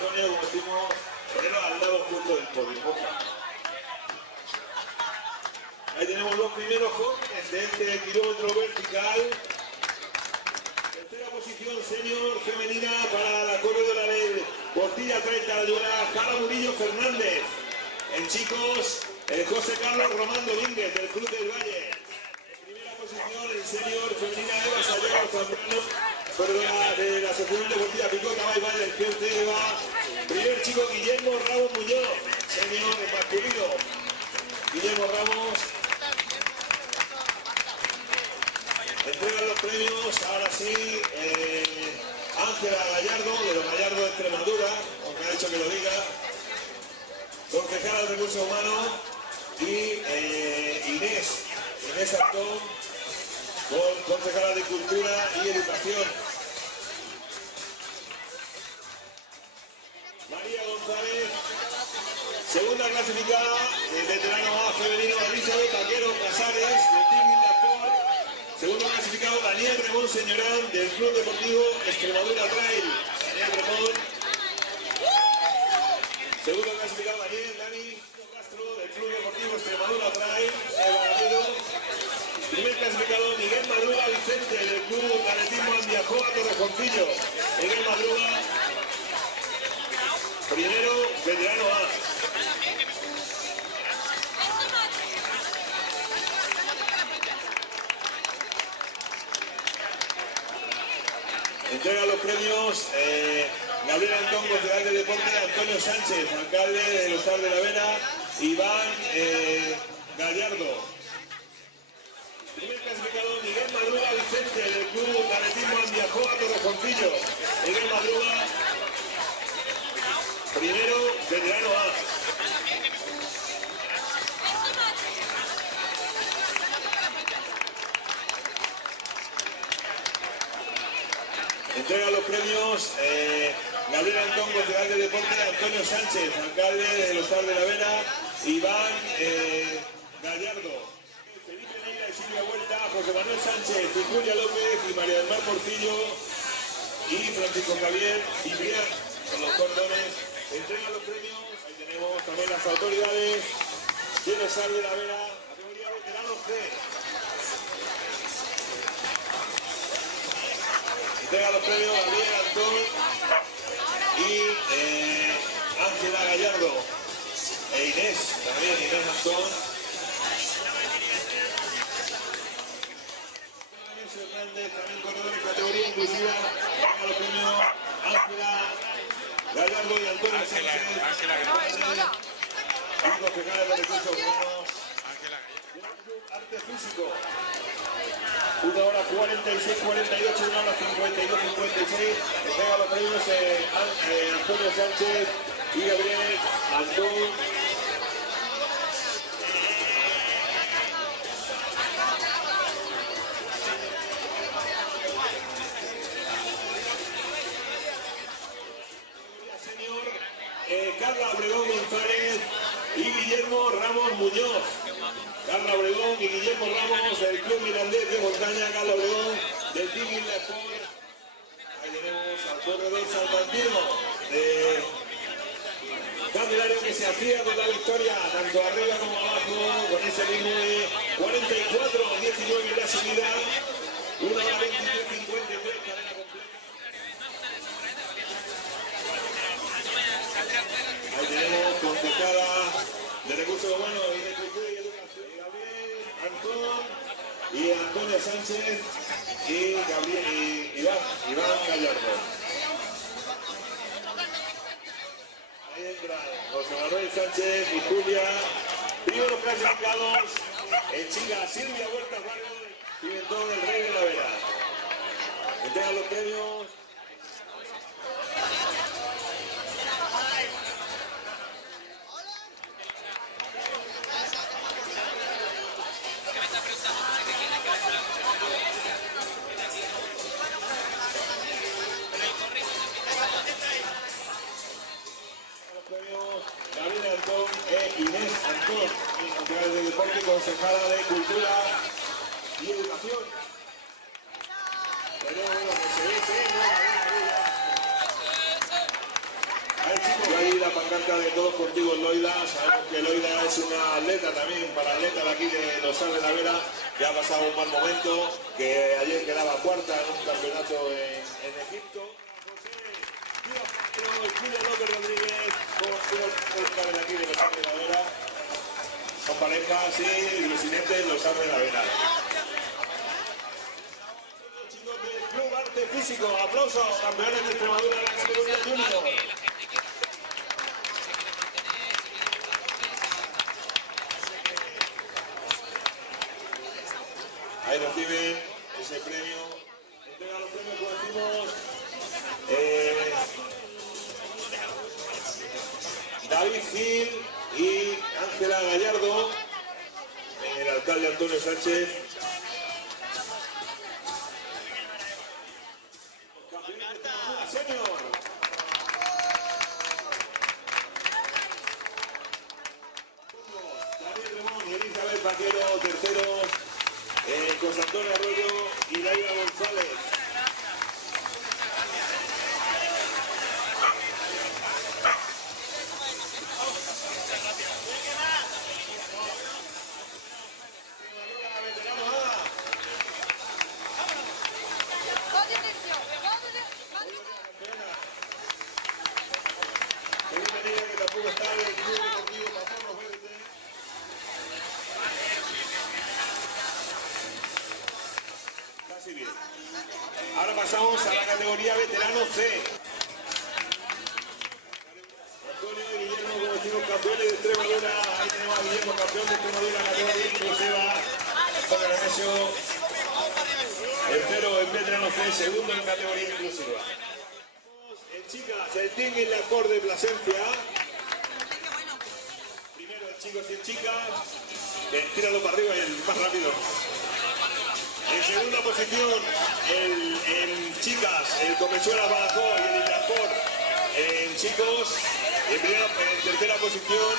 Antonio, como decimos, ponerlo al lado justo del podio. Ahí tenemos los primeros jóvenes de este kilómetro vertical. Tercera posición senior femenina para la corredora del Portilla 30, la llevará Carla Murillo Fernández. En chicos, José Carlos Román Domínguez del Club del Valle. Primera posición en senior femenina Eva Sayero Zambrano, corredora de la Asociación Deportiva Picota Valle del GC va. Primer chico Guillermo Ramos Muñoz, senior masculino. Guillermo Ramos. Entregan los premios, ahora sí, Ángela Gallardo, de los Gallardo de Extremadura, aunque ha dicho que lo diga, concejala de Recursos Humanos, y Inés Antón, concejala de Cultura y Educación. María González, segunda clasificada, veterano A femenino, Elizabeth Vaquero Casares, de Team Indaport. Segundo clasificado, Daniel Remón Señorán, del Club Deportivo Extremadura Trail. Daniel Remón. Segundo clasificado, Dani Castro, del Club Deportivo Extremadura Trail. Primer clasificado, Miguel Madruga Vicente, del Club Atletismo Andiajoa Torrejoncillo. Miguel Madruga. Primero, veterano A. Entrega los premios Gabriel Antón, concejal de deporte, Antonio Sánchez, alcalde del Hostal de la Vera, Iván Gallardo. Primer clasificado, Miguel Madruga Vicente, del Club Atletismo Andiajoa Torrejoncillo. Miguel Madruga. Primero, veterano A. Entrega los premios Gabriel Antón, concejal de deporte, Antonio Sánchez, alcalde del Hostal de la Vera, Iván Gallardo. Felipe Neira y Silvia Huerta, José Manuel Sánchez, y Julia López y María del Mar Portillo y Francisco Javier y Brian con los cordones. Entrega los premios. Ahí tenemos también las autoridades del Hostal de la Vera, categoría veterano C. Entrega los premios Gabriel Antón y Ángela Gallardo e Inés, también Inés Antón. Hernández, también corredor de categoría inclusiva. Entrega los premios Ángela Gallardo y Antonio Sánchez. Y concejales de Recursos Humanos. Arte físico. 1 hora 46, 48, 1 hora 52, 56. Entrega los premios Antonio Sánchez y Gabriel Antón. Carla Obregón González y Guillermo Ramos Muñoz. Carla Obregón y Guillermo Ramos del Club Mirandés de Montaña. Carla Obregón del Team Indaport. Ahí tenemos al corredor salmantino de Candelario, que se hacía con la victoria tanto arriba como abajo con ese ritmo de 44-19 en la subida. 1 hora 23-53, cadena completa. Ahí tenemos concejala de Recursos Humanos y de Cultura y Educación, Gabriel Antón y Antonio Sánchez y Iván Gallardo. Ahí entran José Manuel Sánchez y Julia. Primeros clasificados en chica Silvia Huerta Vargas y Pimentón del Rey de la Vera. Entregan los premios. Gabriel Antón e Inés Antón, concejales de deporte y concejala de cultura y educación. Pero bueno, que se dice, no, ahí Yo ahí la pancarta de todos contigo Loida, sabemos que Loida es una atleta también, para atleta de aquí de Los Sal de la Vera, que ha pasado un mal momento, que ayer quedaba cuarta en un campeonato en Egipto. Julio López Rodríguez, como de aquí de Los Sal de la Vera, son parejas y presidentes Los Sal de la Vera. Chicos del Club Arte Físico, aplausos, campeones de Extremadura en la categoría junior. Ahí reciben ese premio. Entrega los premios, como decimos, David Gil y Ángela Gallardo, el alcalde Antonio Sánchez. Señor. Daniel Remón y Elizabeth Vaquero, terceros. José Antonio Arroyo y Laura González. Casi bien. Ahora pasamos a la categoría veterano C. Antonio y Guillermo, como decimos, campeones de Extremadura. Ahí tenemos a Guillermo, campeón de Extremadura, categoría inclusiva. Tercero en veterano C, segundo en categoría inclusiva. En chicas, el team en la Cor de Plasencia. Primero en chicos y en chicas. Tíralo para arriba, el más rápido. En segunda posición, en chicas, el Comesuela Badajoz y el Indasport en chicos. En tercera posición,